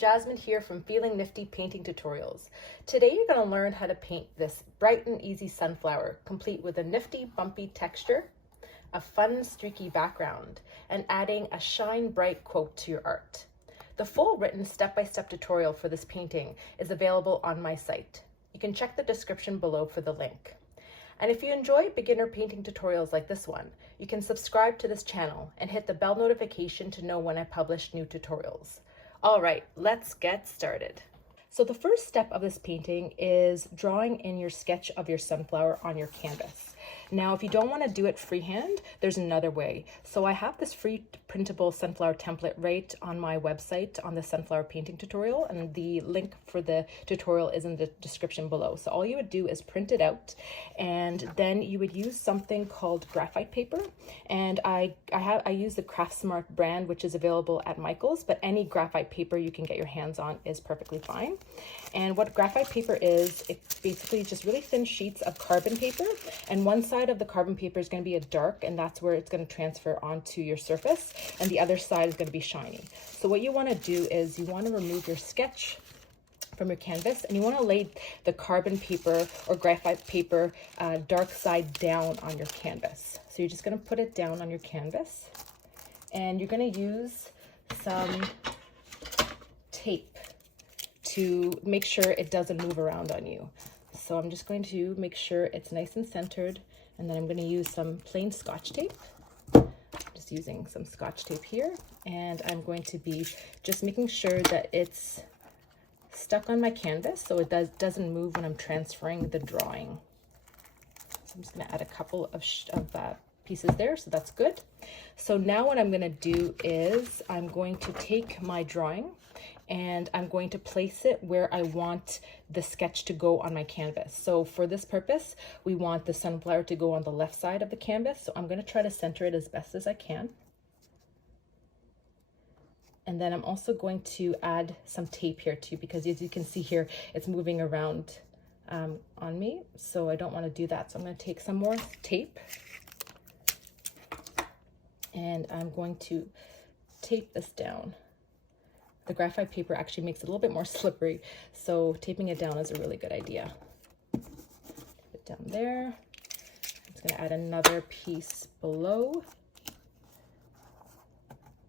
Jasmine here from Feeling Nifty Painting Tutorials. Today you're going to learn how to paint this bright and easy sunflower, complete with a nifty bumpy texture, a fun streaky background, and adding a shine bright quote to your art. The full written step-by-step tutorial for this painting is available on my site. You can check the description below for the link. And if you enjoy beginner painting tutorials like this one, you can subscribe to this channel and hit the bell notification to know when I publish new tutorials. All right, let's get started. So the first step of this painting is drawing in your sketch of your sunflower on your canvas. Now, if you don't want to do it freehand, there's another way. So I have this free printable sunflower template right on my website on the sunflower painting tutorial, and the link for the tutorial is in the description below. So all you would do is print it out, and then you would use something called graphite paper. And I use the Craftsmart brand, which is available at Michael's, but any graphite paper you can get your hands on is perfectly fine. And what graphite paper is, it's basically just really thin sheets of carbon paper, and one side of the carbon paper is going to be a dark, and that's where it's going to transfer onto your surface, and the other side is going to be shiny. So what you want to do is you want to remove your sketch from your canvas, and you want to lay the carbon paper or graphite paper dark side down on your canvas. So you're just going to put it down on your canvas, and you're going to use some tape to make sure it doesn't move around on you. So I'm just going to make sure it's nice and centered, and then I'm going to use some plain Scotch tape. Just using some Scotch tape here, and I'm going to be just making sure that it's stuck on my canvas so it doesn't move when I'm transferring the drawing. So I'm just going to add a couple of pieces there, so that's good. So now what I'm going to do is I'm going to take my drawing and I'm going to place it where I want the sketch to go on my canvas. So for this purpose, we want the sunflower to go on the left side of the canvas. So I'm going to try to center it as best as I can. And then I'm also going to add some tape here too, because as you can see here, it's moving around on me. So I don't want to do that. So I'm going to take some more tape, and I'm going to tape this down. The graphite paper actually makes it a little bit more slippery, so taping it down is a really good idea. Put it down there. I'm just going to add another piece below.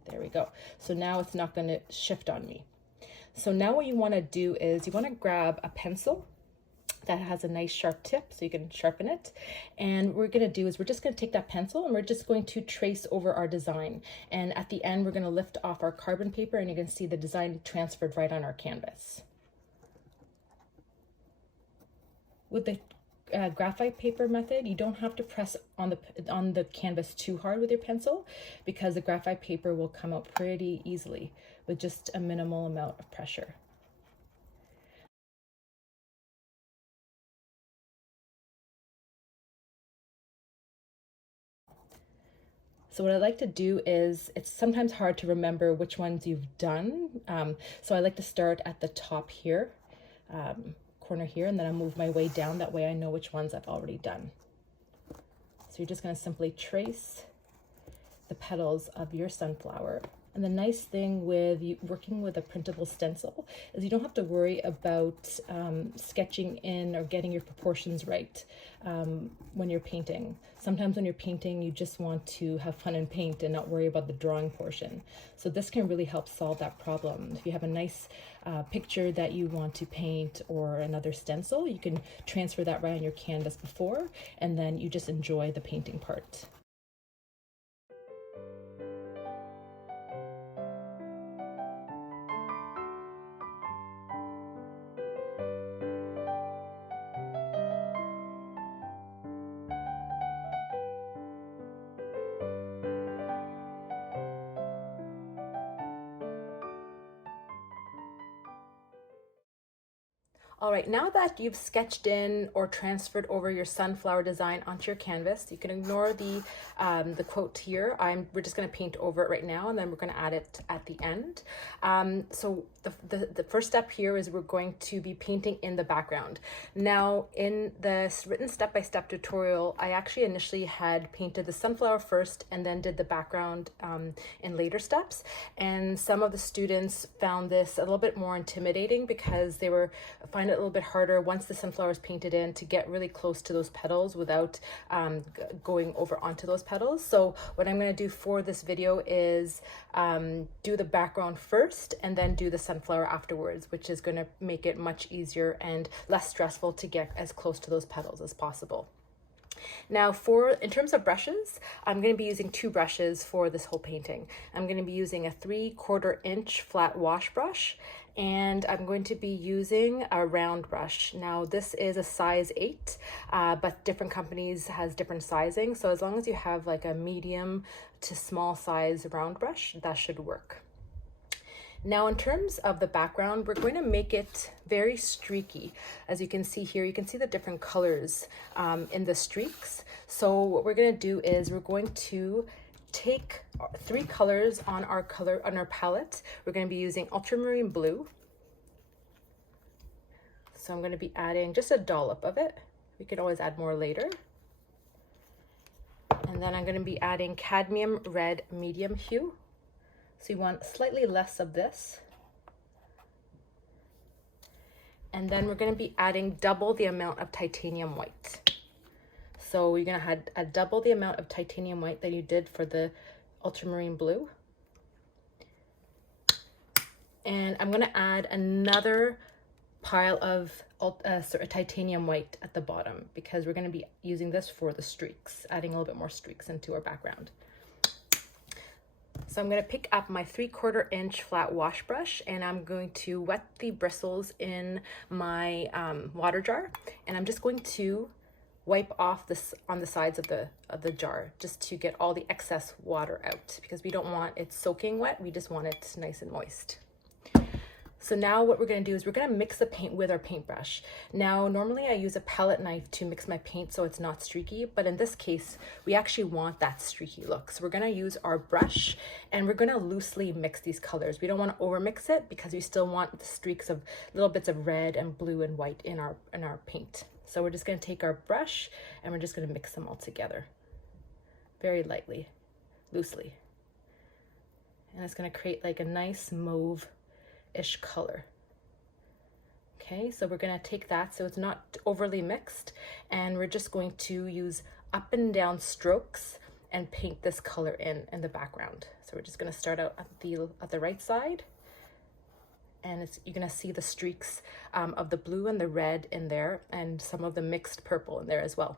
There we go. So now it's not going to shift on me. So now what you want to do is you want to grab a pencil that has a nice sharp tip so you can sharpen it, and what we're going to do is we're just going to take that pencil and we're just going to trace over our design, and at the end we're going to lift off our carbon paper, and you can see the design transferred right on our canvas. With the graphite paper method, you don't have to press on the canvas too hard with your pencil, because the graphite paper will come out pretty easily with just a minimal amount of pressure. So what I like to do is, it's sometimes hard to remember which ones you've done. So I like to start at the top here, corner here, and then I move my way down. That way I know which ones I've already done. So you're just going to simply trace the petals of your sunflower. And the nice thing with working with a printable stencil is you don't have to worry about sketching in or getting your proportions right when you're painting. Sometimes when you're painting, you just want to have fun and paint and not worry about the drawing portion. So this can really help solve that problem. If you have a nice picture that you want to paint or another stencil, you can transfer that right on your canvas before, and then you just enjoy the painting part. All right, now that you've sketched in or transferred over your sunflower design onto your canvas, you can ignore the quote here. We're just going to paint over it right now, and then we're going to add it at the end. So the first step here is we're going to be painting in the background. Now, in the written step-by-step tutorial, I actually initially had painted the sunflower first and then did the background in later steps. And some of the students found this a little bit more intimidating because they find it a little bit harder once the sunflower is painted in to get really close to those petals without going over onto those petals. So what I'm going to do for this video is do the background first and then do the sunflower afterwards, which is going to make it much easier and less stressful to get as close to those petals as possible. Now in terms of brushes, I'm going to be using 2 brushes for this whole painting. I'm going to be using a 3/4 inch flat wash brush, and I'm going to be using a round brush. Now this is a size 8, but different companies has different sizing. So as long as you have like a medium to small size round brush, that should work. Now in terms of the background, we're going to make it very streaky. As you can see here, you can see the different colors in the streaks. So what we're going to do is we're going to take 3 colors on our palette. We're going to be using ultramarine blue. So I'm going to be adding just a dollop of it. We could always add more later. And then I'm going to be adding cadmium red medium hue. So you want slightly less of this. And then we're going to be adding double the amount of titanium white. So you're going to add double the amount of titanium white that you did for the ultramarine blue. And I'm going to add another pile of titanium white at the bottom because we're going to be using this for the streaks, adding a little bit more streaks into our background. So I'm going to pick up my 3/4 inch flat wash brush, and I'm going to wet the bristles in my water jar, and I'm just going to wipe off this on the sides of the jar just to get all the excess water out, because we don't want it soaking wet, we just want it nice and moist. So now what we're going to do is we're going to mix the paint with our paintbrush. Now, normally I use a palette knife to mix my paint so it's not streaky, but in this case, we actually want that streaky look. So we're going to use our brush and we're going to loosely mix these colors. We don't want to overmix it because we still want the streaks of little bits of red and blue and white in our paint. So we're just going to take our brush and we're just going to mix them all together very lightly, loosely. And it's going to create like a nice mauve-ish color. Okay, so we're going to take that so it's not overly mixed, and we're just going to use up and down strokes and paint this color in the background. So we're just going to start out at the right side, and you're going to see the streaks of the blue and the red in there, and some of the mixed purple in there as well.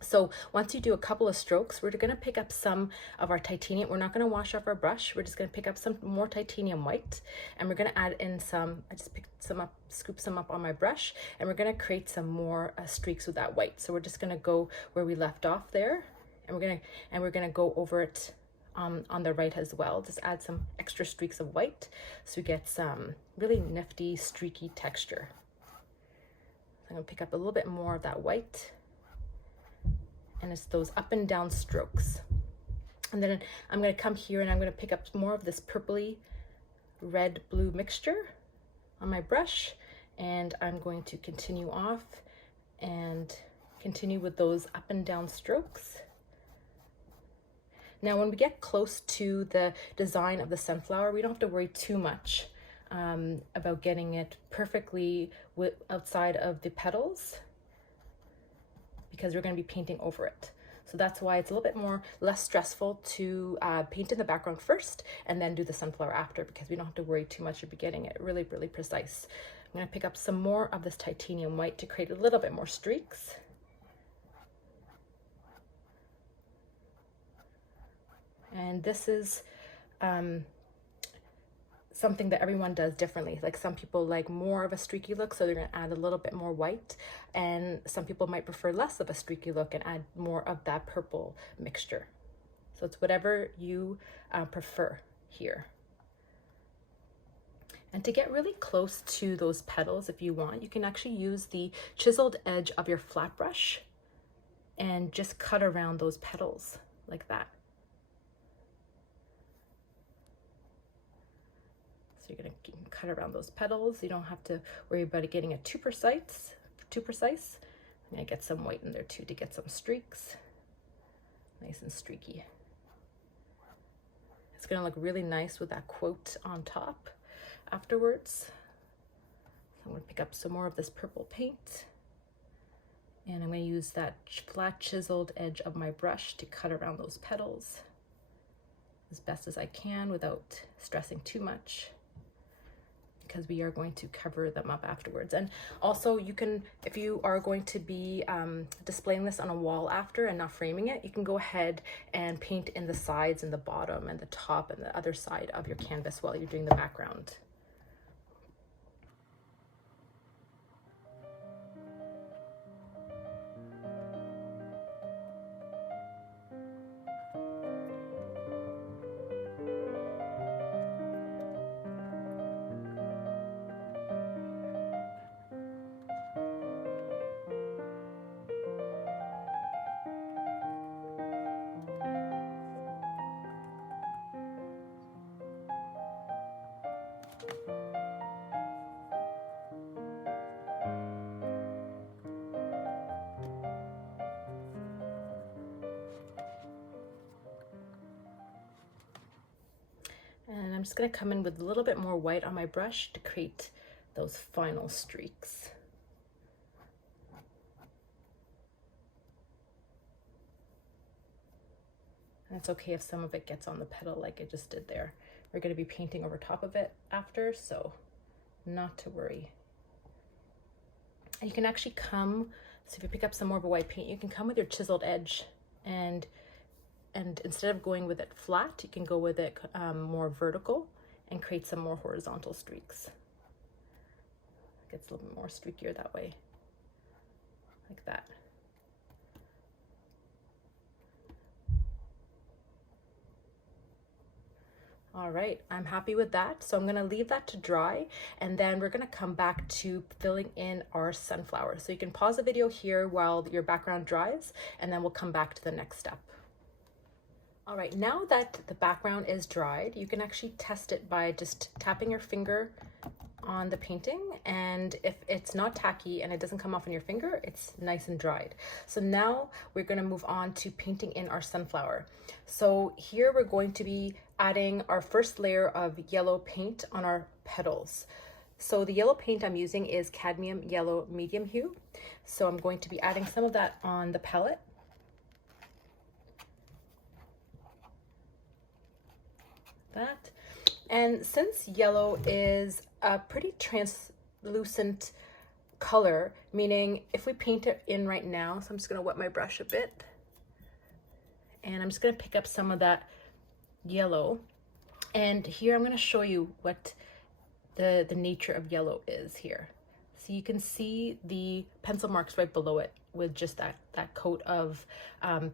So once you do a couple of strokes, we're going to pick up some of our titanium. We're not going to wash off our brush. We're just going to pick up some more titanium white, and we're going to add in some, I just picked some up, scoop some up on my brush, and we're going to create some more streaks with that white. So we're just going to go where we left off there, and we're going to go over it on the right as well. Just add some extra streaks of white so we get some really nifty streaky texture. So I'm going to pick up a little bit more of that white, and it's those up and down strokes. And then I'm going to come here and I'm going to pick up more of this purpley red blue mixture on my brush, and I'm going to continue off and continue with those up and down strokes. Now when we get close to the design of the sunflower, we don't have to worry too much about getting it perfectly outside of the petals, because we're going to be painting over it. So that's why it's a little bit less stressful to paint in the background first and then do the sunflower after, because we don't have to worry too much about getting it really, really precise. I'm going to pick up some more of this titanium white to create a little bit more streaks. And this is something that everyone does differently. Like some people like more of a streaky look, so they're going to add a little bit more white, and some people might prefer less of a streaky look and add more of that purple mixture. So it's whatever you prefer here. And to get really close to those petals, if you want, you can actually use the chiseled edge of your flat brush and just cut around those petals like that. So you're gonna cut around those petals. You don't have to worry about it getting it too precise. I'm gonna get some white in there too to get some streaks, nice and streaky. It's gonna look really nice with that quote on top afterwards. So I'm gonna pick up some more of this purple paint, and I'm gonna use that flat chiseled edge of my brush to cut around those petals as best as I can without stressing too much, because we are going to cover them up afterwards. And also you can, if you are going to be displaying this on a wall after and not framing it, you can go ahead and paint in the sides and the bottom and the top and the other side of your canvas while you're doing the background. And I'm just going to come in with a little bit more white on my brush to create those final streaks. And it's okay if some of it gets on the petal like it just did there. We're going to be painting over top of it after, so not to worry. And you can actually come, so if you pick up some more of a white paint, you can come with your chiseled edge, and instead of going with it flat, you can go with it more vertical and create some more horizontal streaks. It gets a little bit more streakier that way, like that. All right, I'm happy with that. So I'm gonna leave that to dry, and then we're gonna come back to filling in our sunflower. So you can pause the video here while your background dries, and then we'll come back to the next step. All right, now that the background is dried, you can actually test it by just tapping your finger on the painting, and if it's not tacky and it doesn't come off on your finger, it's nice and dried. So now we're going to move on to painting in our sunflower. So here we're going to be adding our first layer of yellow paint on our petals. So the yellow paint I'm using is cadmium yellow medium hue. So I'm going to be adding some of that on the palette. That. And since yellow is a pretty translucent color, meaning if we paint it in right now, so I'm just going to wet my brush a bit, and I'm just going to pick up some of that yellow, and here I'm going to show you what the nature of yellow is here. So you can see the pencil marks right below it with just that coat of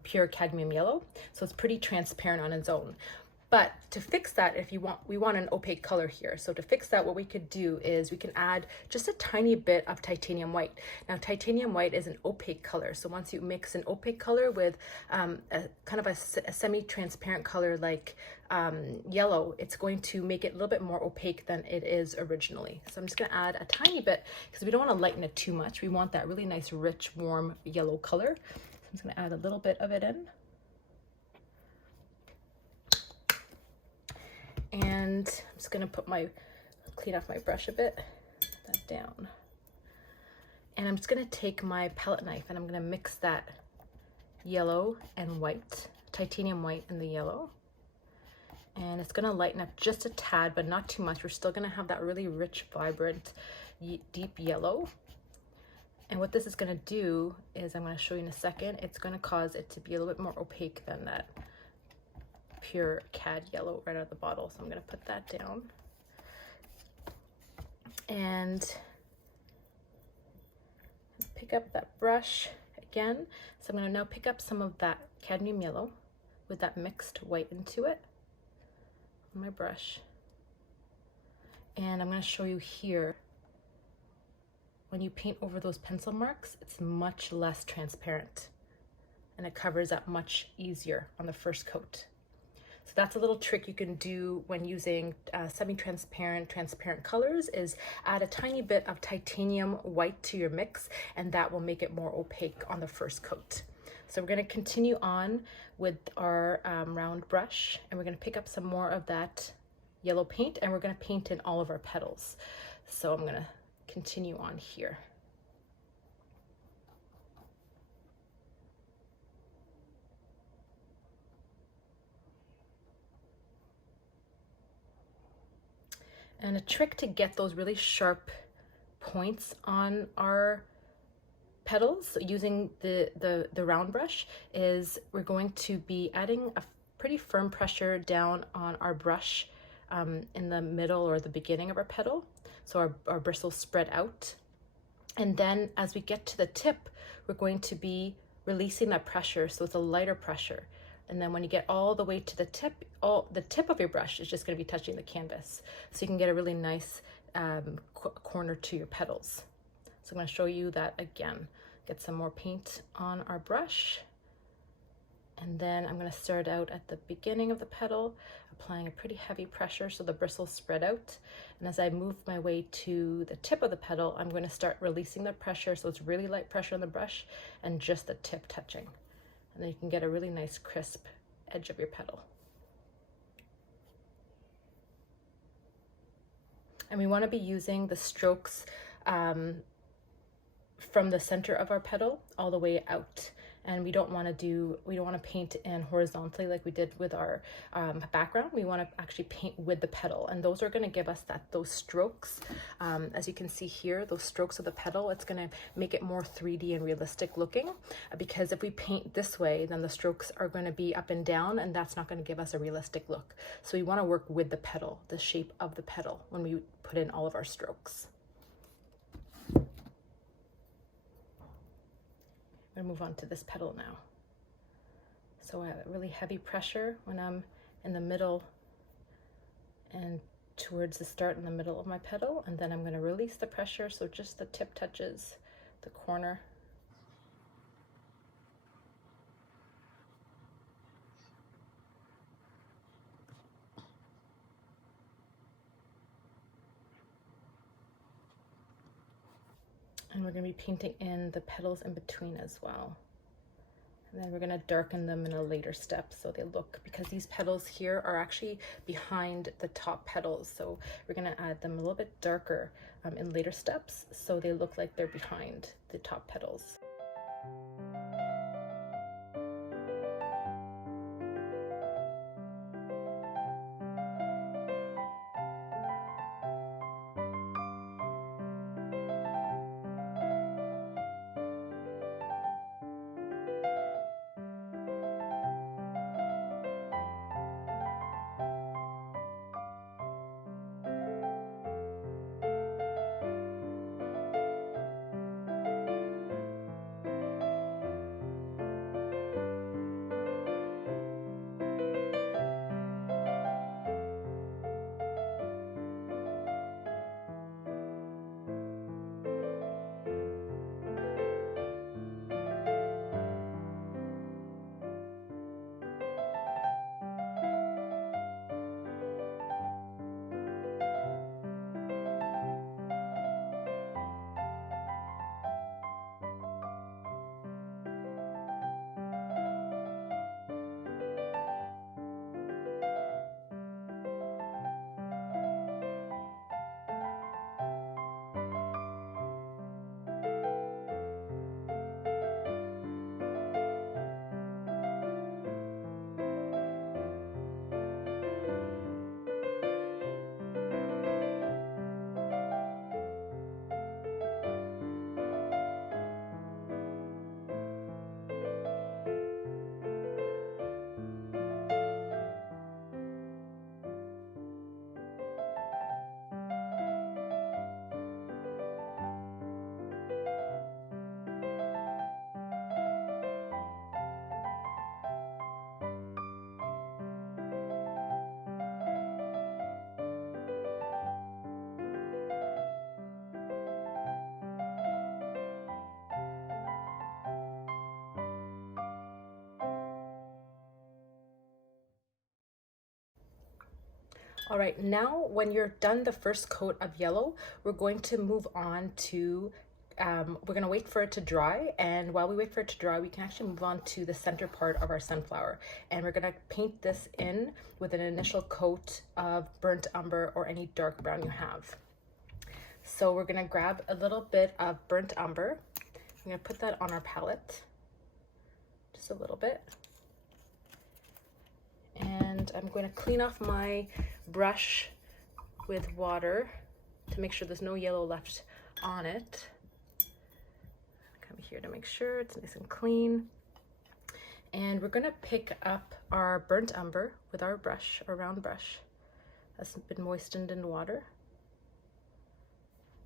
pure cadmium yellow. So it's pretty transparent on its own. But to fix that, we want an opaque color here. So to fix that, what we could do is we can add just a tiny bit of titanium white. Now, titanium white is an opaque color. So once you mix an opaque color with a kind of a semi-transparent color like yellow, it's going to make it a little bit more opaque than it is originally. So I'm just gonna add a tiny bit because we don't want to lighten it too much. We want that really nice, rich, warm yellow color. So I'm just gonna add a little bit of it in. And I'm just gonna clean off my brush a bit, put that down. And I'm just gonna take my palette knife and I'm gonna mix that yellow and white, titanium white and the yellow. And it's gonna lighten up just a tad, but not too much. We're still gonna have that really rich, vibrant, deep yellow. And what this is gonna do is, I'm gonna show you in a second, it's gonna cause it to be a little bit more opaque than that pure cad yellow right out of the bottle. So I'm going to put that down, and pick up that brush again. So I'm going to now pick up some of that cadmium yellow with that mixed white into it on my brush, And I'm going to show you here, when you paint over those pencil marks, it's much less transparent and it covers up much easier on the first coat. So that's a little trick you can do when using semi-transparent, transparent colors, is add a tiny bit of titanium white to your mix, and that will make it more opaque on the first coat. So we're going to continue on with our round brush, and we're going to pick up some more of that yellow paint, and we're going to paint in all of our petals. So I'm going to continue on here. And a trick to get those really sharp points on our petals using the round brush is we're going to be adding a pretty firm pressure down on our brush in the middle or the beginning of our petal, so our bristles spread out. And then as we get to the tip, we're going to be releasing that pressure, so it's a lighter pressure. And then when you get all the way to the tip of your brush is just going to be touching the canvas, so you can get a really nice corner to your petals. So I'm going to show you that again. Get some more paint on our brush, and then I'm going to start out at the beginning of the petal, applying a pretty heavy pressure so the bristles spread out. And as I move my way to the tip of the petal, I'm going to start releasing the pressure, so it's really light pressure on the brush and just the tip touching. And then you can get a really nice crisp edge of your petal. And we want to be using the strokes from the center of our petal all the way out. And we don't want to paint in horizontally like we did with our background. We want to actually paint with the petal, and those are going to give us those strokes. As you can see here, those strokes of the petal, it's going to make it more 3D and realistic looking, because if we paint this way, then the strokes are going to be up and down, and that's not going to give us a realistic look. So we want to work with the petal, the shape of the petal, when we put in all of our strokes. I'm going to move on to this petal now. So I have a really heavy pressure when I'm in the middle and towards the start in the middle of my petal, and then I'm going to release the pressure so just the tip touches the corner. And we're going to be painting in the petals in between as well. And then we're going to darken them in a later step so they look, because these petals here are actually behind the top petals. So we're going to add them a little bit darker in later steps so they look like they're behind the top petals. All right, now when you're done the first coat of yellow, we're going to move on to, we're gonna wait for it to dry. And while we wait for it to dry, we can actually move on to the center part of our sunflower. And we're gonna paint this in with an initial coat of burnt umber or any dark brown you have. So we're gonna grab a little bit of burnt umber. I'm gonna put that on our palette, just a little bit. And I'm going to clean off my brush with water to make sure there's no yellow left on it. Come here to make sure it's nice and clean. And we're going to pick up our burnt umber with our brush, our round brush that's been moistened in water.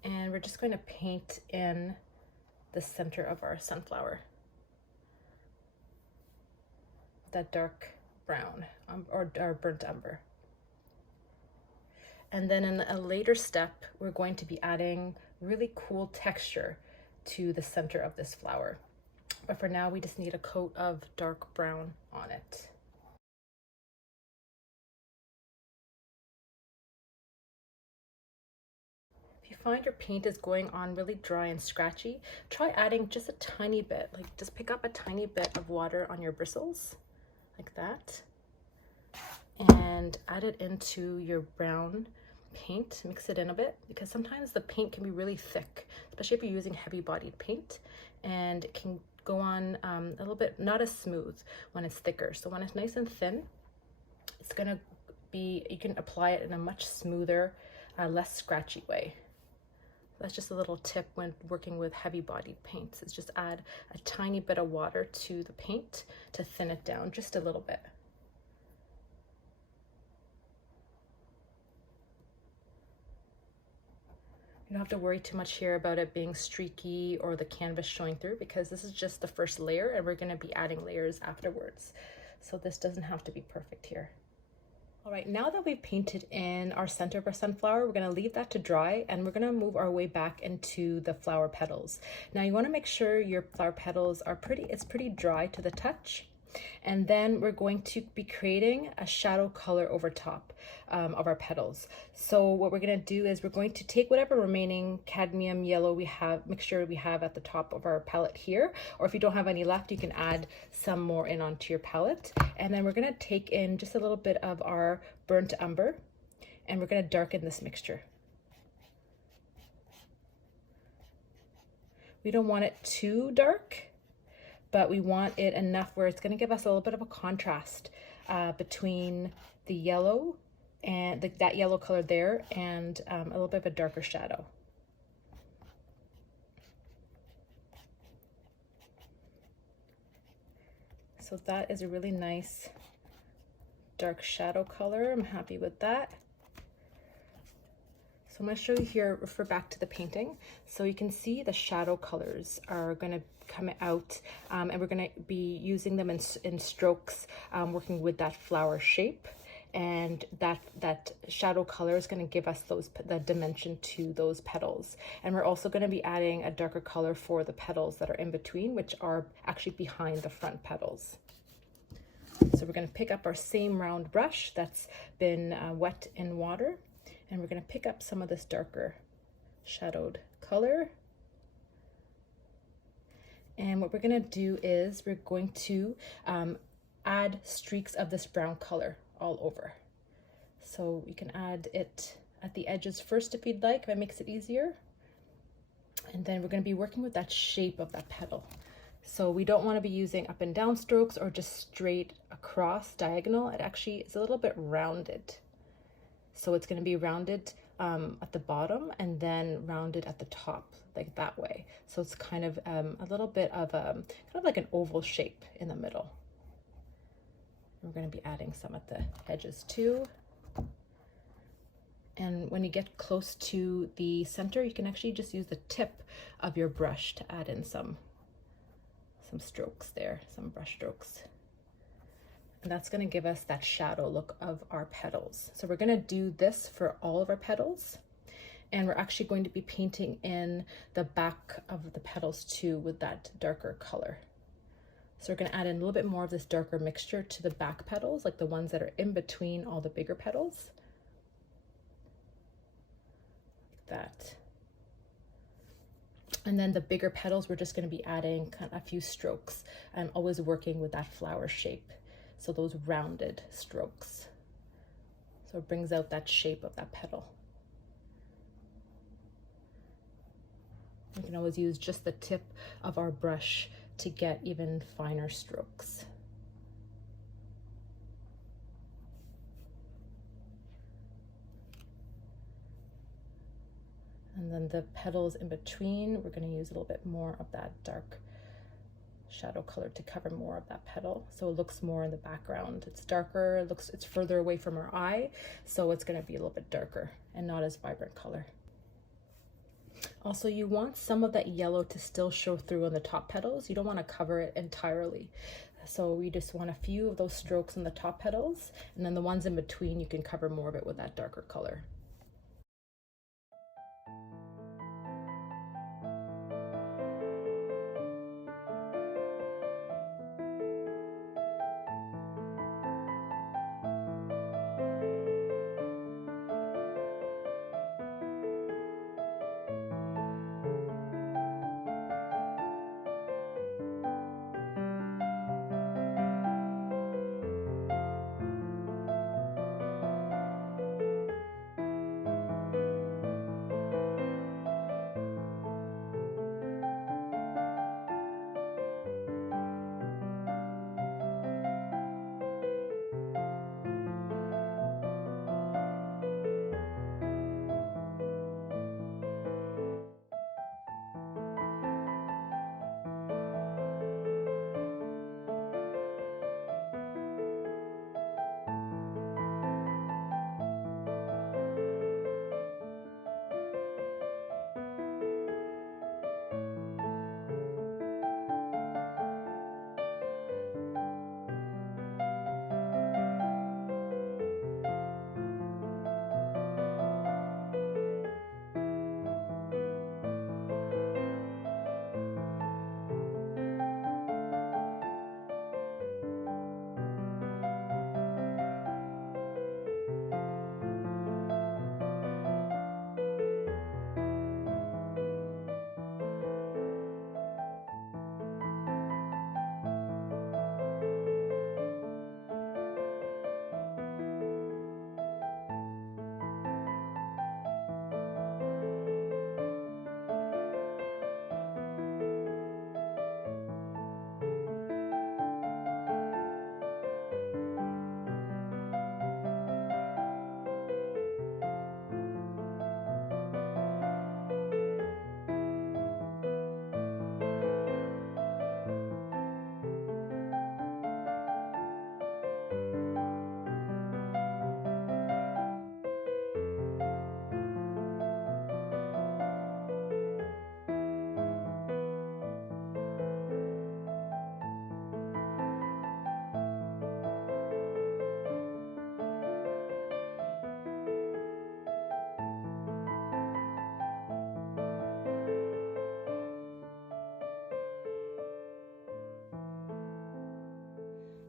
And we're just going to paint in the center of our sunflower, that dark brown or burnt umber. And then in a later step, we're going to be adding really cool texture to the center of this flower. But for now, we just need a coat of dark brown on it. If you find your paint is going on really dry and scratchy, try adding just a tiny bit, like just pick up a tiny bit of water on your bristles, like that, and add it into your brown paint. Mix it in a bit, because sometimes the paint can be really thick, especially if you're using heavy bodied paint, and it can go on a little bit not as smooth when it's thicker. So when it's nice and thin, it's gonna be, you can apply it in a much smoother, less scratchy way. That's just a little tip when working with heavy bodied paints, is just add a tiny bit of water to the paint to thin it down just a little bit. You don't have to worry too much here about it being streaky or the canvas showing through, because this is just the first layer and we're going to be adding layers afterwards. So this doesn't have to be perfect here. All right, now that we've painted in our center of our sunflower, we're going to leave that to dry, and we're going to move our way back into the flower petals. Now you want to make sure your flower petals are pretty dry to the touch. And then we're going to be creating a shadow color over top of our petals. So what we're going to do is we're going to take whatever remaining cadmium yellow mixture we have at the top of our palette here, or if you don't have any left, you can add some more in onto your palette. And then we're going to take in just a little bit of our burnt umber, and we're going to darken this mixture. We don't want it too dark, but we want it enough where it's going to give us a little bit of a contrast between the yellow and that yellow color there and a little bit of a darker shadow. So that is a really nice dark shadow color. I'm happy with that. So I'm going to show you here, refer back to the painting. So you can see the shadow colors are going to come out, and we're going to be using them in strokes, working with that flower shape. And that shadow color is going to give us the dimension to those petals. And we're also going to be adding a darker color for the petals that are in between, which are actually behind the front petals. So we're going to pick up our same round brush that's been wet in water, and we're going to pick up some of this darker shadowed color. And what we're going to do is we're going to add streaks of this brown color all over. So you can add it at the edges first if you'd like, if it makes it easier. And then we're going to be working with that shape of that petal. So we don't want to be using up and down strokes or just straight across diagonal. It actually is a little bit rounded. So it's going to be rounded at the bottom and then rounded at the top, like that way. So it's kind of a little bit of kind of like an oval shape in the middle. We're going to be adding some at the edges too. And when you get close to the center, you can actually just use the tip of your brush to add in some strokes there, some brush strokes. And that's going to give us that shadow look of our petals. So we're going to do this for all of our petals. And we're actually going to be painting in the back of the petals too with that darker color. So we're going to add in a little bit more of this darker mixture to the back petals, like the ones that are in between all the bigger petals. that. And then the bigger petals, we're just going to be adding kind of a few strokes and always working with that flower shape. So those rounded strokes. So it brings out that shape of that petal. We can always use just the tip of our brush to get even finer strokes. And then the petals in between, we're going to use a little bit more of that dark shadow color to cover more of that petal, so it looks more in the background. It's darker, it's further away from our eye, so it's going to be a little bit darker and not as vibrant color. Also, you want some of that yellow to still show through on the top petals. You don't want to cover it entirely. So we just want a few of those strokes on the top petals, and then the ones in between, you can cover more of it with that darker color.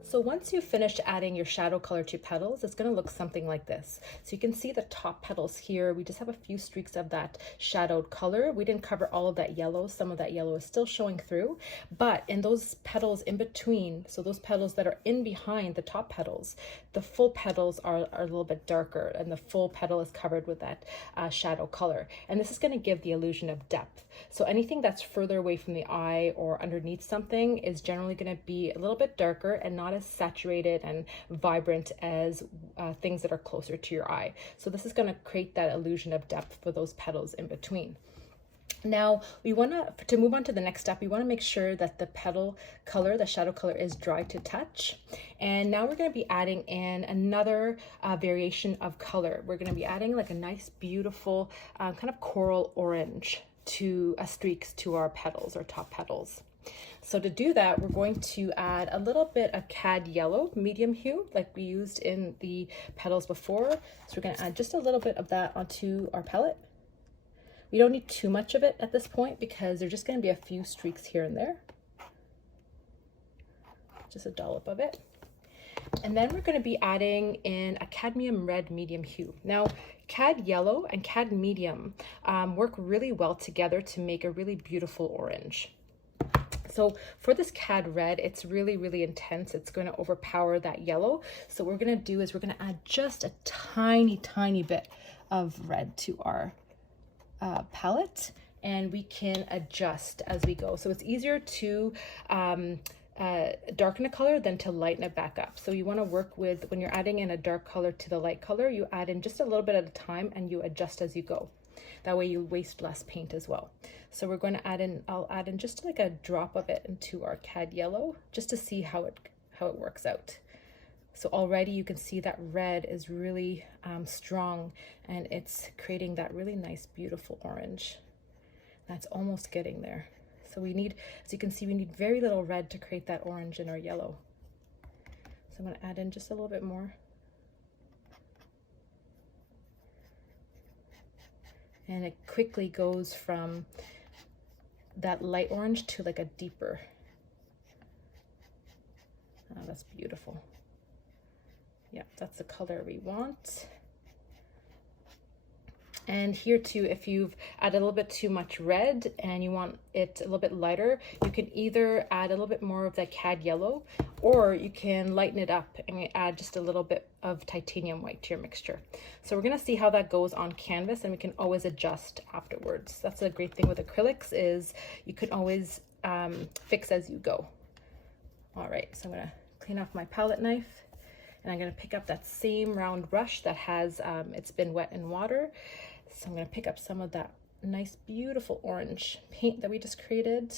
So once you've finished adding your shadow color to petals, it's going to look something like this. So you can see the top petals here. We just have a few streaks of that shadowed color. We didn't cover all of that yellow. Some of that yellow is still showing through, but in those petals in between, so those petals that are in behind the top petals, the full petals are a little bit darker, and the full petal is covered with that shadow color. And this is going to give the illusion of depth. So anything that's further away from the eye or underneath something is generally going to be a little bit darker and not as saturated and vibrant as things that are closer to your eye. So this is going to create that illusion of depth for those petals in between. Now we want to move on to the next step. We want to make sure that the petal color, the shadow color, is dry to touch. And now we're going to be adding in another variation of color. We're going to be adding like a nice, beautiful kind of coral orange to streaks to our petals, or top petals. So to do that, we're going to add a little bit of cad yellow, medium hue, like we used in the petals before. So we're going to add just a little bit of that onto our palette. We don't need too much of it at this point because there's just going to be a few streaks here and there. Just a dollop of it. And then we're going to be adding in a cadmium red medium hue. Now, Cad yellow and cad medium work really well together to make a really beautiful orange. So for this cad red, it's really, really intense. It's going to overpower that yellow. So what we're going to do is we're going to add just a tiny, tiny bit of red to our palette, and we can adjust as we go. So it's easier to darken a color than to lighten it back up. So you want to work with, when you're adding in a dark color to the light color, you add in just a little bit at a time and you adjust as you go. That way you waste less paint as well. So we're going to add in, I'll add in just like a drop of it into our cad yellow just to see how it works out. So already you can see that red is really strong, and it's creating that really nice, beautiful orange. That's almost getting there. So we need, as you can see, we need very little red to create that orange in our yellow. So I'm going to add in just a little bit more. And it quickly goes from that light orange to like a deeper. Oh, that's beautiful. Yeah, that's the color we want. And here too, if you've added a little bit too much red and you want it a little bit lighter, you can either add a little bit more of that cad yellow, or you can lighten it up and add just a little bit of titanium white to your mixture. So we're gonna see how that goes on canvas, and we can always adjust afterwards. That's a great thing with acrylics, is you can always fix as you go. All right, so I'm gonna clean off my palette knife, and I'm gonna pick up that same round brush that has, it's been wet in water. So I'm gonna pick up some of that nice, beautiful orange paint that we just created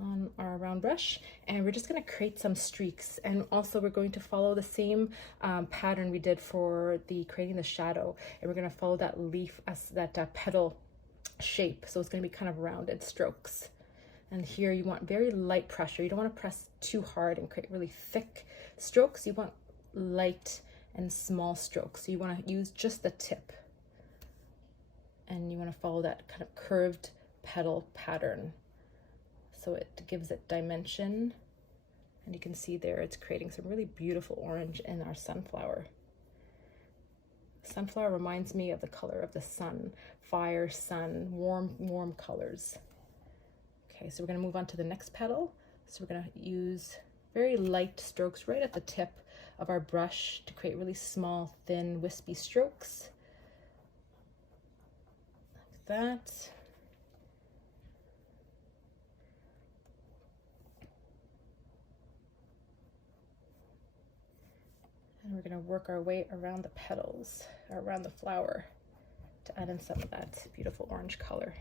on our round brush, and we're just gonna create some streaks. And also we're going to follow the same pattern we did for creating the shadow, and we're gonna follow that leaf, that petal shape. So it's gonna be kind of rounded strokes. And here you want very light pressure. You don't want to press too hard and create really thick strokes. You want light and small strokes. So you want to use just the tip. And you want to follow that kind of curved petal pattern, so it gives it dimension. And you can see there it's creating some really beautiful orange in our sunflower. Sunflower reminds me of the color of the sun, fire, sun, warm colors. Okay, so we're going to move on to the next petal. So we're going to use very light strokes right at the tip of our brush to create really small, thin, wispy strokes. Like that. And we're going to work our way around the petals, around the flower, to add in some of that beautiful orange color.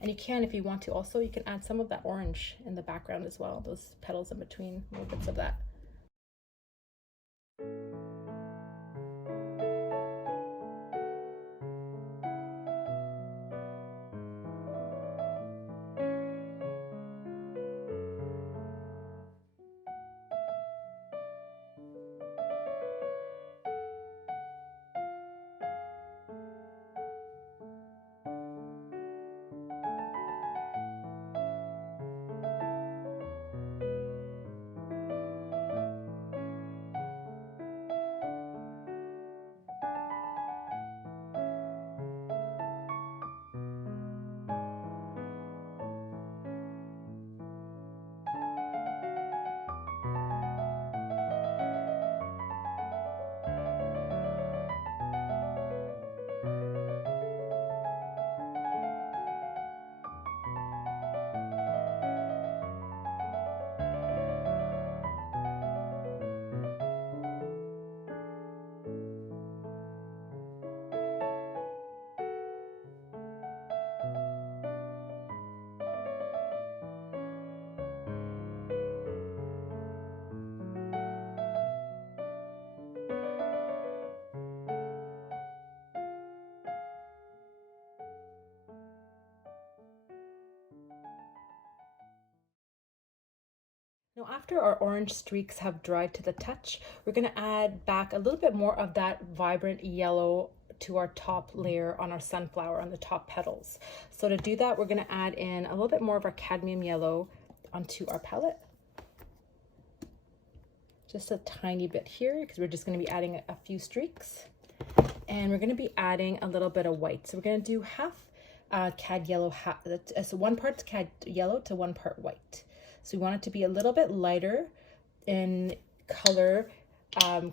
And you can, if you want to, also, you can add some of that orange in the background as well, those petals in between, little bits of that. Now, after our orange streaks have dried to the touch, we're going to add back a little bit more of that vibrant yellow to our top layer on our sunflower, on the top petals. So to do that, we're going to add in a little bit more of our cadmium yellow onto our palette. just a tiny bit here because we're just going to be adding a few streaks. And we're going to be adding a little bit of white. So we're going to do half cad yellow, so 1 part cad yellow to 1 part white. So we want it to be a little bit lighter in color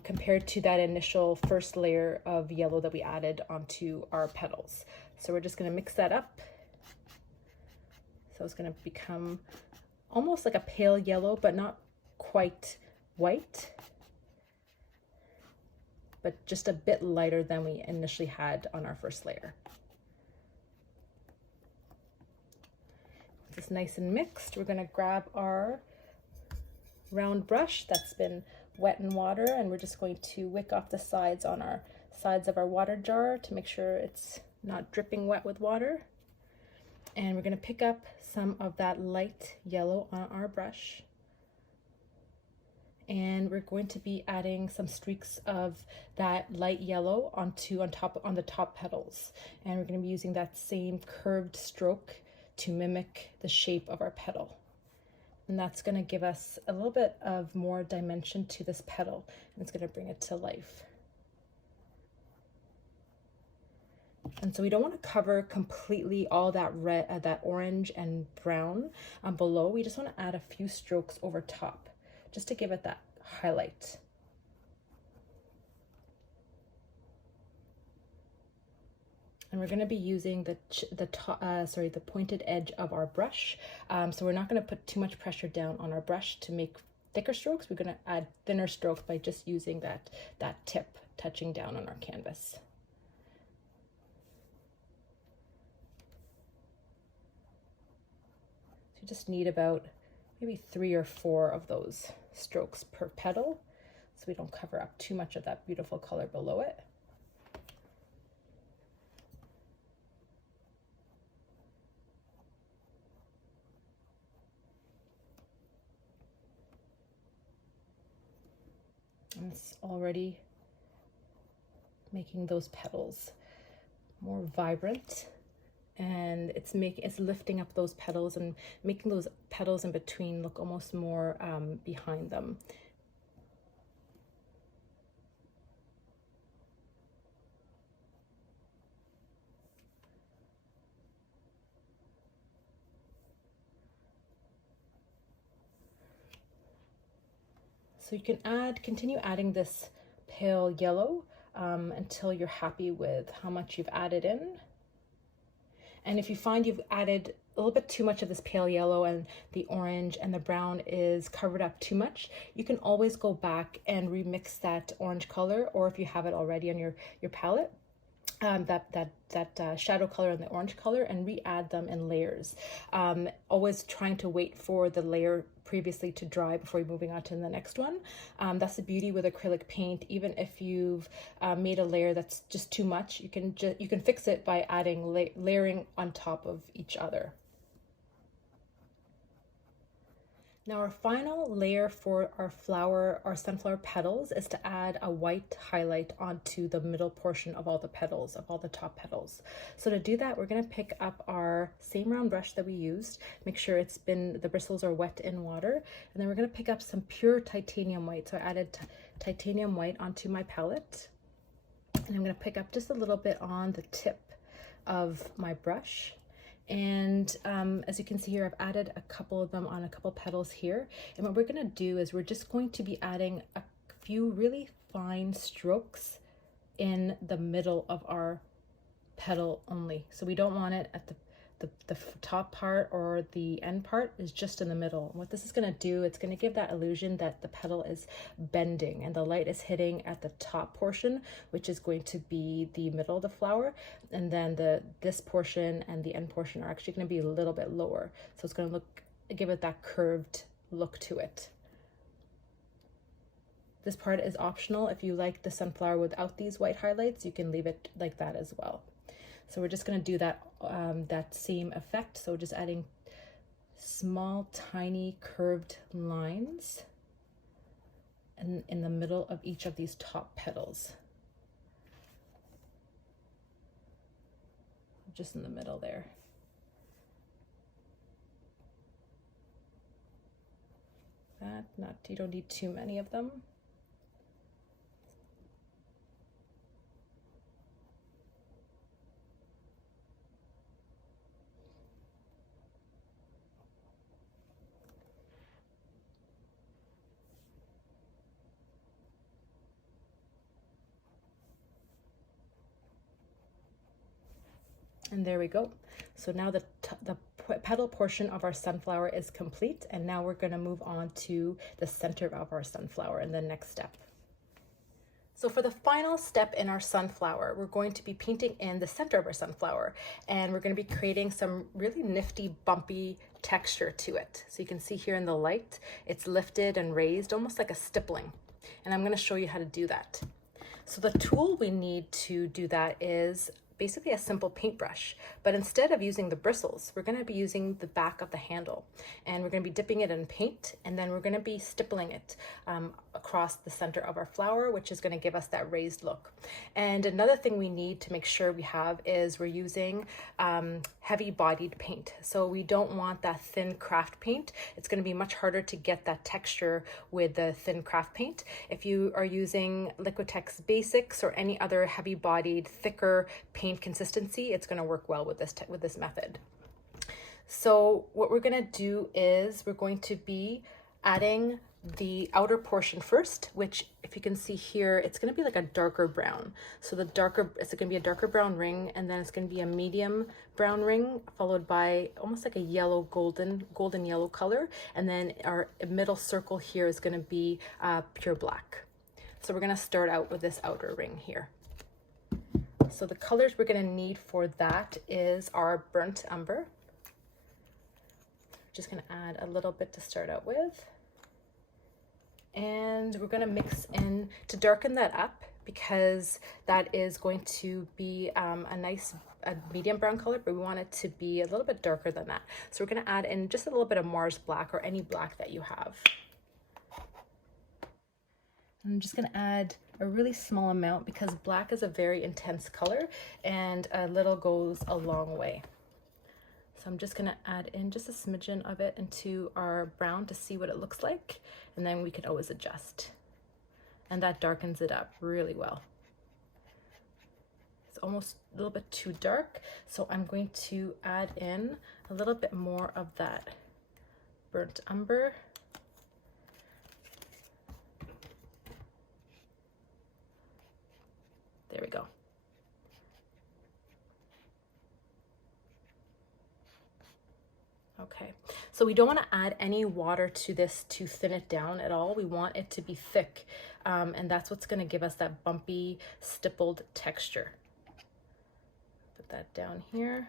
compared to that initial first layer of yellow that we added onto our petals. So we're just going to mix that up. So it's going to become almost like a pale yellow, but not quite white, but just a bit lighter than we initially had on our first layer. It's nice and mixed. We're going to grab our round brush that's been wet in water, and we're just going to wick off the sides on our sides of our water jar to make sure it's not dripping wet with water. And we're going to pick up some of that light yellow on our brush, and we're going to be adding some streaks of that light yellow on the top petals, and we're going to be using that same curved stroke to mimic the shape of our petal. And that's going to give us a little bit of more dimension to this petal, and it's going to bring it to life. And so we don't want to cover completely all that red, that orange and brown below. We just want to add a few strokes over top just to give it that highlight. And we're going to be using the pointed edge of our brush. So we're not going to put too much pressure down on our brush to make thicker strokes. We're going to add thinner strokes by just using that tip touching down on our canvas. So you just need about maybe 3 or 4 of those strokes per petal, so we don't cover up too much of that beautiful color below it. And it's already making those petals more vibrant, and it's lifting up those petals and making those petals in between look almost more behind them. So you can continue adding this pale yellow until you're happy with how much you've added in. And if you find you've added a little bit too much of this pale yellow and the orange and the brown is covered up too much, you can always go back and remix that orange color, or if you have it already on your palette, that shadow color and the orange color, and re-add them in layers. Always trying to wait for the layer previously to dry before you're moving on to the next one. That's the beauty with acrylic paint. Even if you've made a layer that's just too much, you can fix it by adding layering on top of each other. Now our final layer for our sunflower petals is to add a white highlight onto the middle portion of all the petals, of all the top petals. So to do that, we're going to pick up our same round brush that we used, make sure the bristles are wet in water, and then we're going to pick up some pure titanium white. So I added titanium white onto my palette, and I'm going to pick up just a little bit on the tip of my brush. And as you can see here, I've added a couple of them on a couple petals here. And what we're going to do is we're just going to be adding a few really fine strokes in the middle of our petal only. So we don't want it at the top part, or the end part is just in the middle. What this is going to do, it's going to give that illusion that the petal is bending and the light is hitting at the top portion, which is going to be the middle of the flower, and then this portion and the end portion are actually going to be a little bit lower. So it's going to give it that curved look to it. This part is optional. If you like the sunflower without these white highlights, you can leave it like that as well. So we're just going to do that same effect. So just adding small, tiny curved lines in the middle of each of these top petals. Just in the middle there. You don't need too many of them. And there we go. So now the petal portion of our sunflower is complete, and now we're going to move on to the center of our sunflower in the next step. So for the final step in our sunflower, we're going to be painting in the center of our sunflower, and we're going to be creating some really nifty bumpy texture to it. So you can see here in the light, it's lifted and raised almost like a stippling, and I'm going to show you how to do that. So the tool we need to do that is basically a simple paintbrush, but instead of using the bristles, we're going to be using the back of the handle, and we're going to be dipping it in paint, and then we're going to be stippling it across the center of our flower, which is going to give us that raised look. And another thing we need to make sure we have is we're using heavy bodied paint. So we don't want that thin craft paint. It's going to be much harder to get that texture with the thin craft paint. If you are using Liquitex Basics or any other heavy bodied, thicker paint consistency, it's going to work well with this method. So what we're going to do is we're going to be adding the outer portion first, which if you can see here, it's going to be like a darker brown. So it's going to be a darker brown ring, and then it's going to be a medium brown ring followed by almost like a yellow golden yellow color, and then our middle circle here is going to be pure black. So we're going to start out with this outer ring here. So the colors we're going to need for that is our burnt umber. Just going to add a little bit to start out with. And we're going to mix in to darken that up, because that is going to be a medium brown color, but we want it to be a little bit darker than that. So we're going to add in just a little bit of Mars black, or any black that you have. I'm just going to add a really small amount because black is a very intense color, and a little goes a long way. So I'm just going to add in just a smidgen of it into our brown to see what it looks like, and then we can always adjust. And that darkens it up really well. It's almost a little bit too dark, so I'm going to add in a little bit more of that burnt umber. There we go. Okay, so we don't want to add any water to this to thin it down at all. We want it to be thick, and that's what's going to give us that bumpy, stippled texture. Put that down here.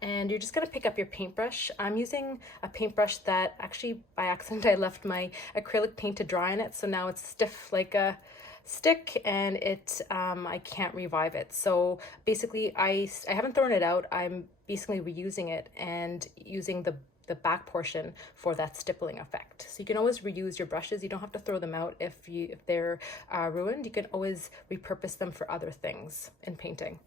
And you're just going to pick up your paintbrush. I'm using a paintbrush that actually by accident I left my acrylic paint to dry on it, so now it's stiff like a stick, and I can't revive it. So basically I haven't thrown it out. I'm basically reusing it and using the back portion for that stippling effect. So you can always reuse your brushes. You don't have to throw them out if they're ruined. You can always repurpose them for other things in painting.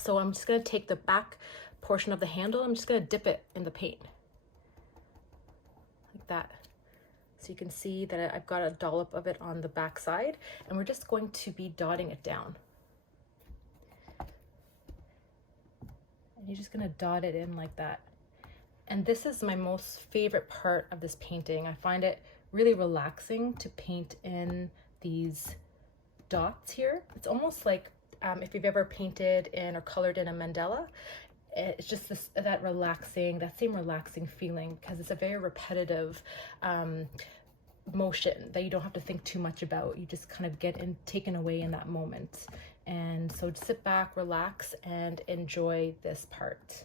So I'm just going to take the back portion of the handle. I'm just going to dip it in the paint like that. So you can see that I've got a dollop of it on the back side, and we're just going to be dotting it down. And you're just going to dot it in like that. And this is my most favorite part of this painting. I find it really relaxing to paint in these dots here. It's almost like if you've ever painted in or colored in a mandala. It's just that same relaxing feeling, because it's a very repetitive motion that you don't have to think too much about. You just kind of get taken away in that moment. And so just sit back, relax, and enjoy this part.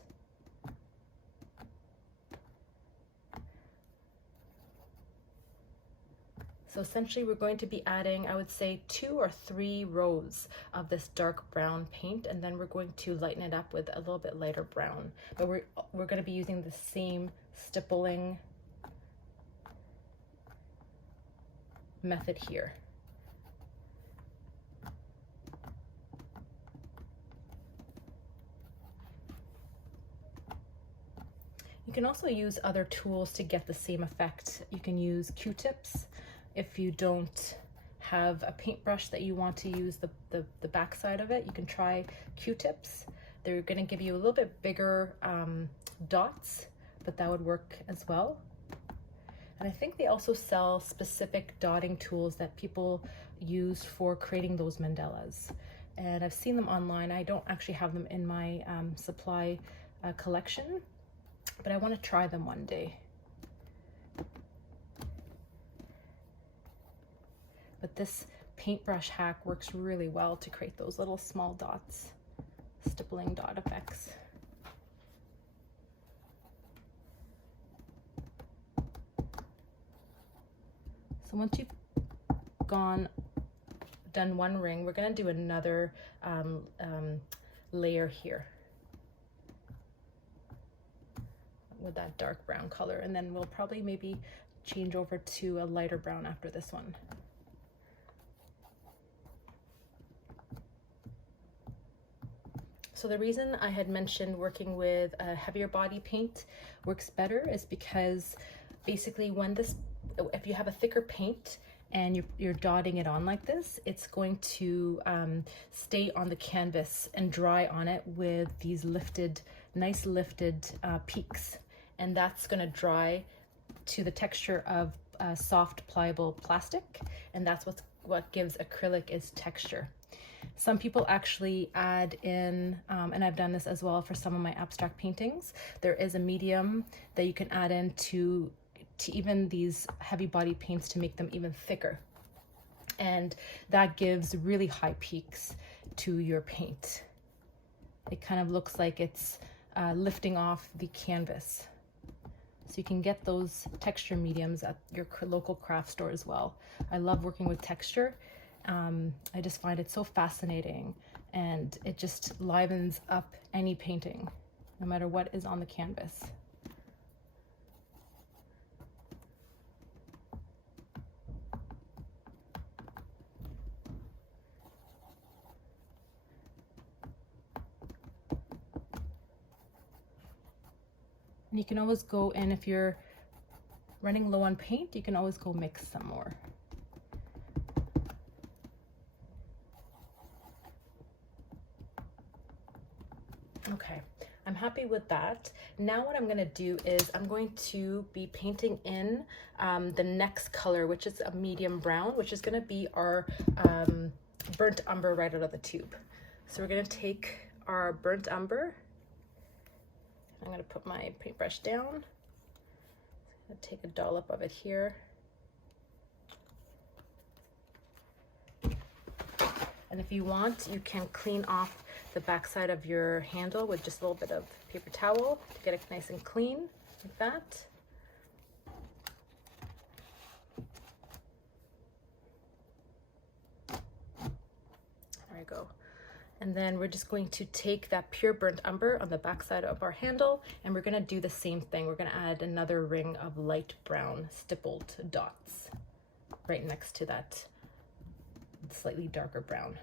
So essentially we're going to be adding, I would say, 2 or 3 rows of this dark brown paint, and then we're going to lighten it up with a little bit lighter brown. But we're going to be using the same stippling method here. You can also use other tools to get the same effect. You can use Q-tips. If you don't have a paintbrush that you want to use the back side of it, you can try Q-tips. They're going to give you a little bit bigger dots, but that would work as well. And I think they also sell specific dotting tools that people use for creating those mandalas. and I've seen them online. I don't actually have them in my supply collection, but I want to try them one day. But this paintbrush hack works really well to create those little small dots, stippling dot effects. So once you've done one ring, we're going to do another layer here with that dark brown color, and then we'll probably maybe change over to a lighter brown after this one. So the reason I had mentioned working with a heavier body paint works better is because basically if you have a thicker paint and you're dotting it on like this, it's going to stay on the canvas and dry on it with these nice lifted peaks. And that's gonna dry to the texture of soft pliable plastic. And that's what gives acrylic its texture. Some people actually add in, and I've done this as well for some of my abstract paintings, there is a medium that you can add in to even these heavy body paints to make them even thicker. And that gives really high peaks to your paint. It kind of looks like it's lifting off the canvas. So you can get those texture mediums at your local craft store as well. I love working with texture. I just find it so fascinating, and it just livens up any painting, no matter what is on the canvas. And you can always go in, if you're running low on paint, you can always go mix some more. Okay, I'm happy with that. Now what I'm going to do is I'm going to be painting in the next color, which is a medium brown, which is going to be our burnt umber right out of the tube. So we're going to take our burnt umber. I'm going to put my paintbrush down. I'm going to take a dollop of it here. And if you want, you can clean off the backside of your handle with just a little bit of paper towel to get it nice and clean, like that. There we go. And then we're just going to take that pure burnt umber on the backside of our handle, and we're going to do the same thing. We're going to add another ring of light brown stippled dots right next to that slightly darker brown.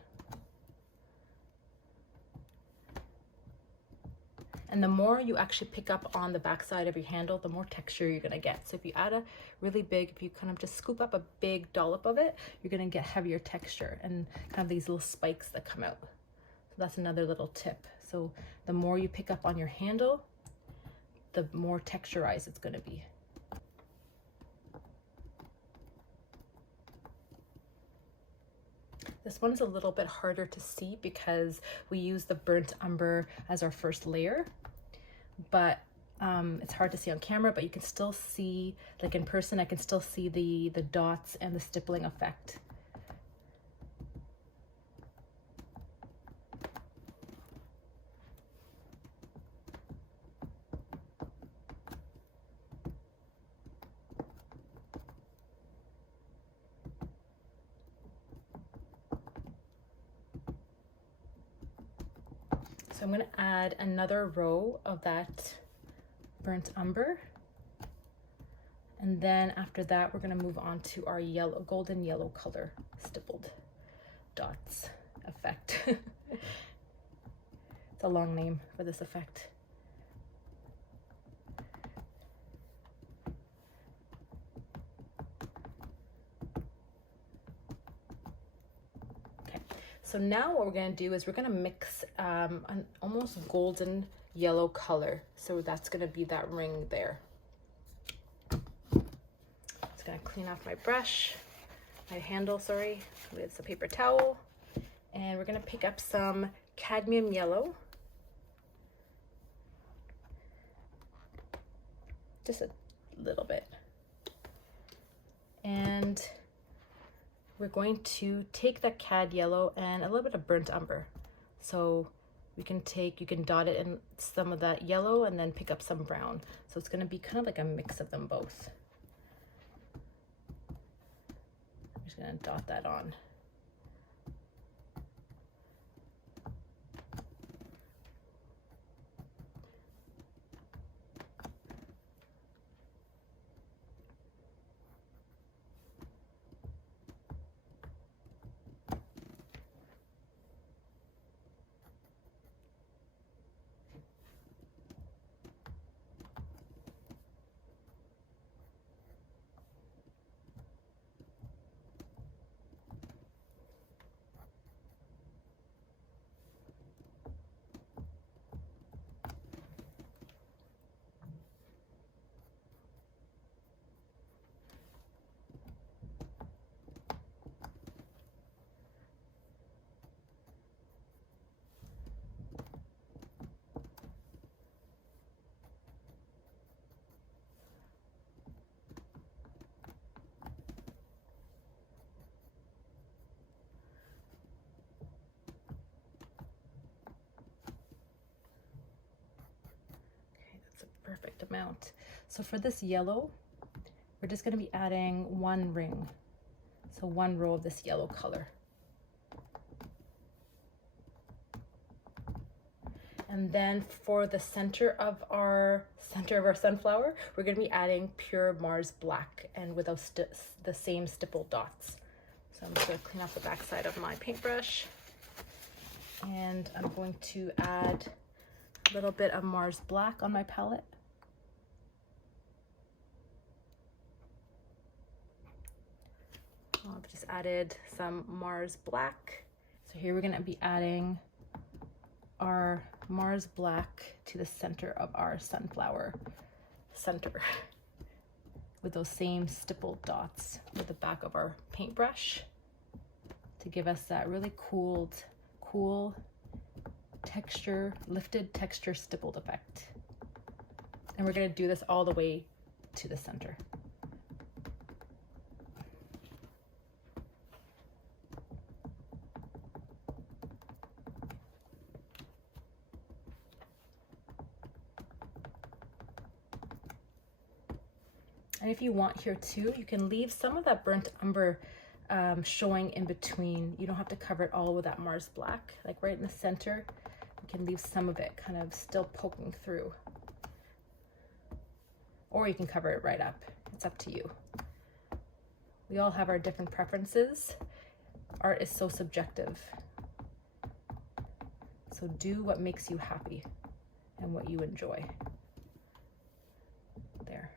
And the more you actually pick up on the backside of your handle, the more texture you're gonna get. So if you add a really big, if you kind of just scoop up a big dollop of it, you're gonna get heavier texture and kind of these little spikes that come out. So that's another little tip. So the more you pick up on your handle, the more texturized it's gonna be. This one's a little bit harder to see because we use the burnt umber as our first layer, but it's hard to see on camera, but you can still see, like in person, I can still see the dots and the stippling effect. So I'm going to add another row of that burnt umber. And then after that, we're going to move on to our yellow, golden yellow color stippled dots effect. It's a long name for this effect. So now what we're going to do is we're going to mix an almost golden yellow color. So that's going to be that ring there. Just going to clean off my brush, my handle, sorry, with a paper towel. And we're gonna pick up some cadmium yellow. Just a little bit. And we're going to take that cad yellow and a little bit of burnt umber. So you can dot it in some of that yellow and then pick up some brown. So it's gonna be kind of like a mix of them both. I'm just gonna dot that on. Perfect amount. So for this yellow, we're just going to be adding one ring. So one row of this yellow color. And then for the center of our sunflower, we're going to be adding pure Mars black and without the same stipple dots. So I'm just going to clean up the back side of my paintbrush. And I'm going to add a little bit of Mars black on my palette. I've just added some Mars black. So here we're going to be adding our Mars black to the center of our sunflower center with those same stippled dots with the back of our paintbrush to give us that really cool texture, lifted texture stippled effect. And we're going to do this all the way to the center. And if you want here too, you can leave some of that burnt umber showing in between. You don't have to cover it all with that Mars black. Like right in the center, you can leave some of it kind of still poking through. Or you can cover it right up. It's up to you. We all have our different preferences. Art is so subjective. So do what makes you happy and what you enjoy. There.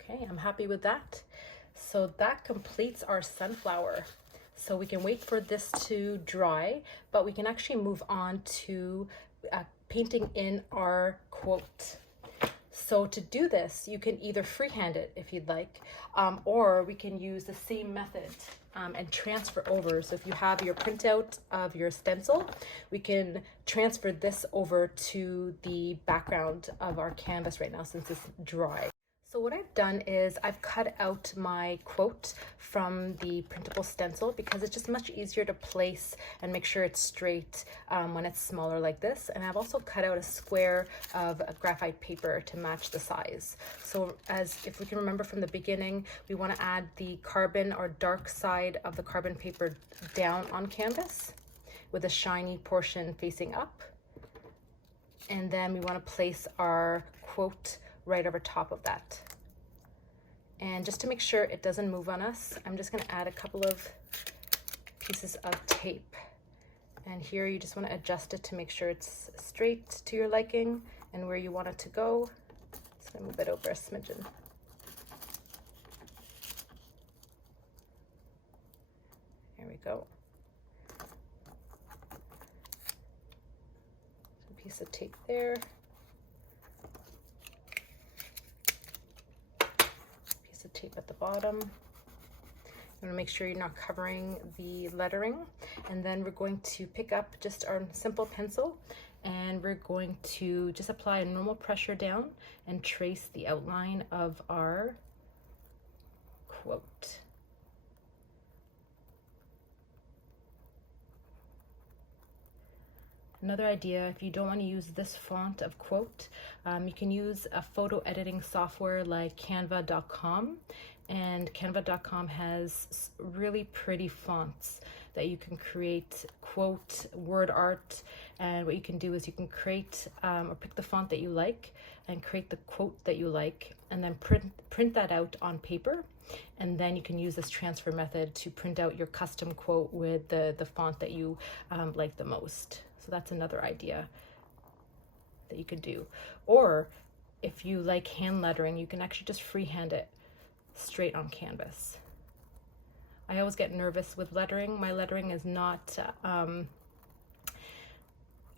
Okay, I'm happy with that. So that completes our sunflower. So we can wait for this to dry, but we can actually move on to painting in our quote. So to do this, you can either freehand it if you'd like, or we can use the same method and transfer over. So if you have your printout of your stencil, we can transfer this over to the background of our canvas right now since it's dry. So what I've done is I've cut out my quote from the printable stencil because it's just much easier to place and make sure it's straight when it's smaller like this. And I've also cut out a square of graphite paper to match the size. So if we can remember from the beginning, we want to add the carbon or dark side of the carbon paper down on canvas with a shiny portion facing up. And then we want to place our quote right over top of that. And just to make sure it doesn't move on us, I'm just going to add a couple of pieces of tape. And here you just want to adjust it to make sure it's straight to your liking and where you want it to go. Just going to move it over a smidgen. There we go. A piece of tape there. tape at the bottom. You want to make sure you're not covering the lettering. And then we're going to pick up just our simple pencil, and we're going to just apply a normal pressure down and trace the outline of our quote. Another idea, if you don't want to use this font of quote, you can use a photo editing software like canva.com, and canva.com has really pretty fonts that you can create quote word art. And what you can do is you can create or pick the font that you like and create the quote that you like, and then print that out on paper. And then you can use this transfer method to print out your custom quote with the font that you like the most. So that's another idea that you could do. Or if you like hand lettering, you can actually just freehand it straight on canvas. I always get nervous with lettering. My lettering is not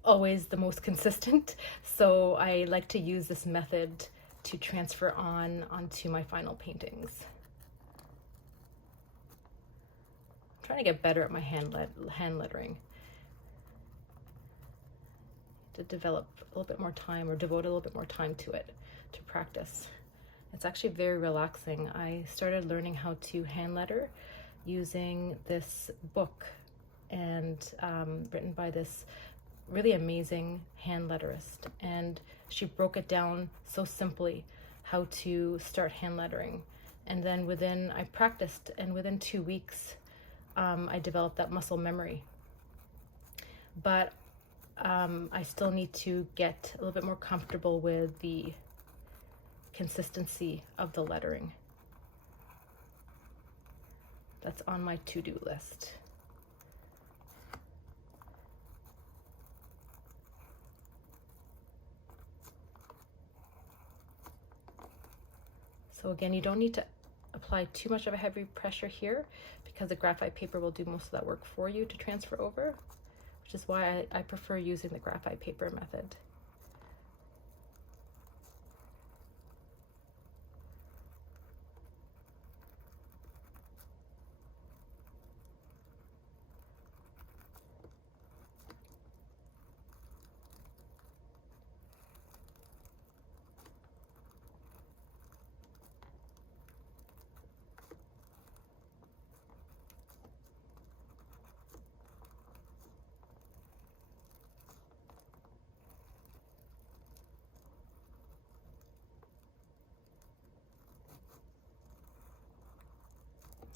always the most consistent, so I like to use this method to transfer onto my final paintings. I'm trying to get better at my hand lettering. To develop a little bit more time, or devote a little bit more time to it, to practice. It's actually very relaxing. I started learning how to hand letter using this book, and written by this really amazing hand letterist, and she broke it down so simply how to start hand lettering. And then I practiced, and within 2 weeks I developed that muscle memory. But I still need to get a little bit more comfortable with the consistency of the lettering. That's on my to-do list. So again, you don't need to apply too much of a heavy pressure here, because the graphite paper will do most of that work for you to transfer over, which is why I prefer using the graphite paper method.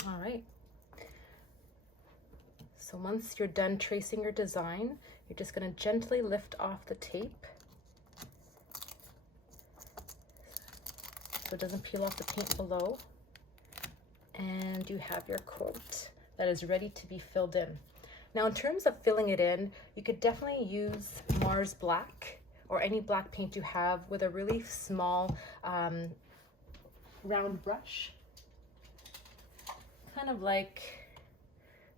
All right. So once you're done tracing your design, you're just going to gently lift off the tape so it doesn't peel off the paint below. And you have your quote that is ready to be filled in. Now, in terms of filling it in, you could definitely use Mars Black or any black paint you have with a really small round brush. Kind of like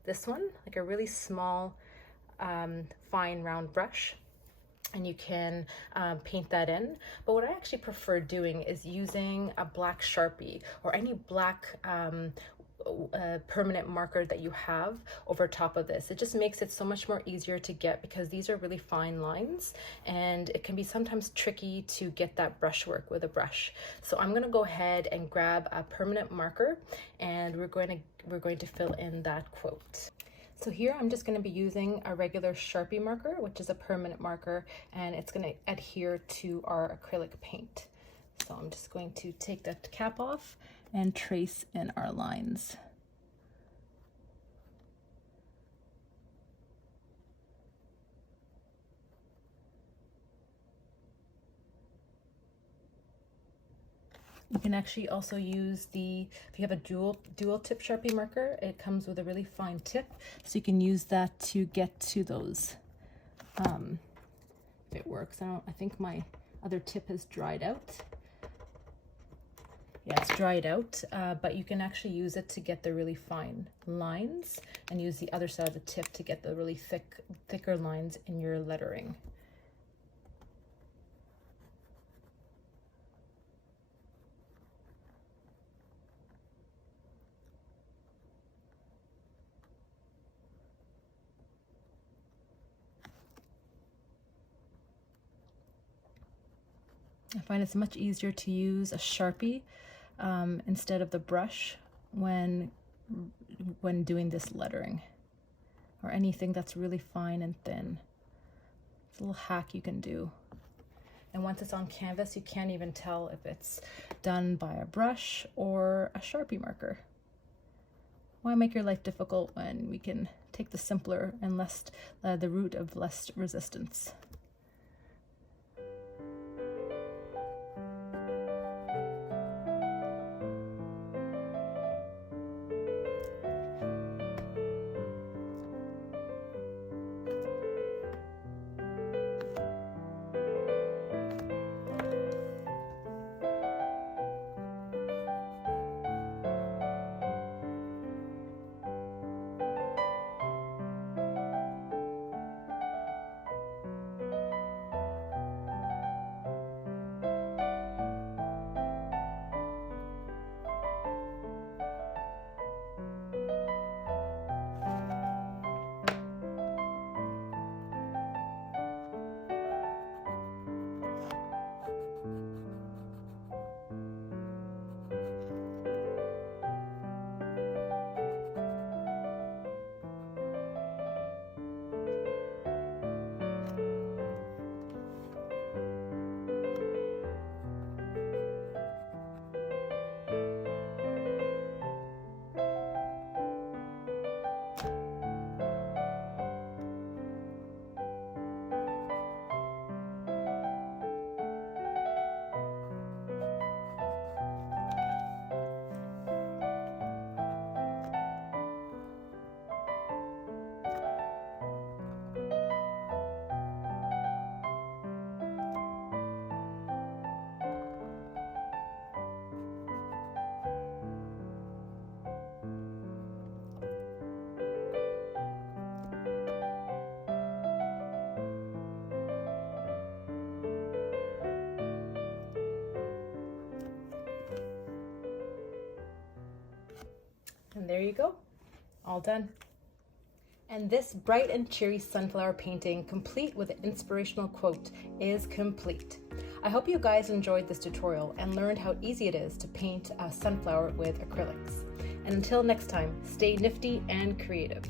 this one, like a really small, fine round brush, and you can paint that in. But what I actually prefer doing is using a black Sharpie or any black permanent marker that you have over top of this. It just makes it so much more easier to get, because these are really fine lines and it can be sometimes tricky to get that brushwork with a brush. So I'm going to go ahead and grab a permanent marker, and we're going to fill in that quote. So here I'm just going to be using a regular Sharpie marker, which is a permanent marker, and it's going to adhere to our acrylic paint. So I'm just going to take that cap off and trace in our lines. You can actually also use if you have a dual tip Sharpie marker, it comes with a really fine tip, so you can use that to get to those, if it works. I think my other tip has dried out. Yeah, it's dried out, but you can actually use it to get the really fine lines, and use the other side of the tip to get the really thicker lines in your lettering. I find it's much easier to use a Sharpie instead of the brush when doing this lettering, or anything that's really fine and thin. It's a little hack you can do. And once it's on canvas, you can't even tell if it's done by a brush or a Sharpie marker. Why make your life difficult when we can take the simpler and the route of less resistance? And there you go, all done. And this bright and cheery sunflower painting, complete with an inspirational quote, is complete. I hope you guys enjoyed this tutorial and learned how easy it is to paint a sunflower with acrylics. And until next time, stay nifty and creative.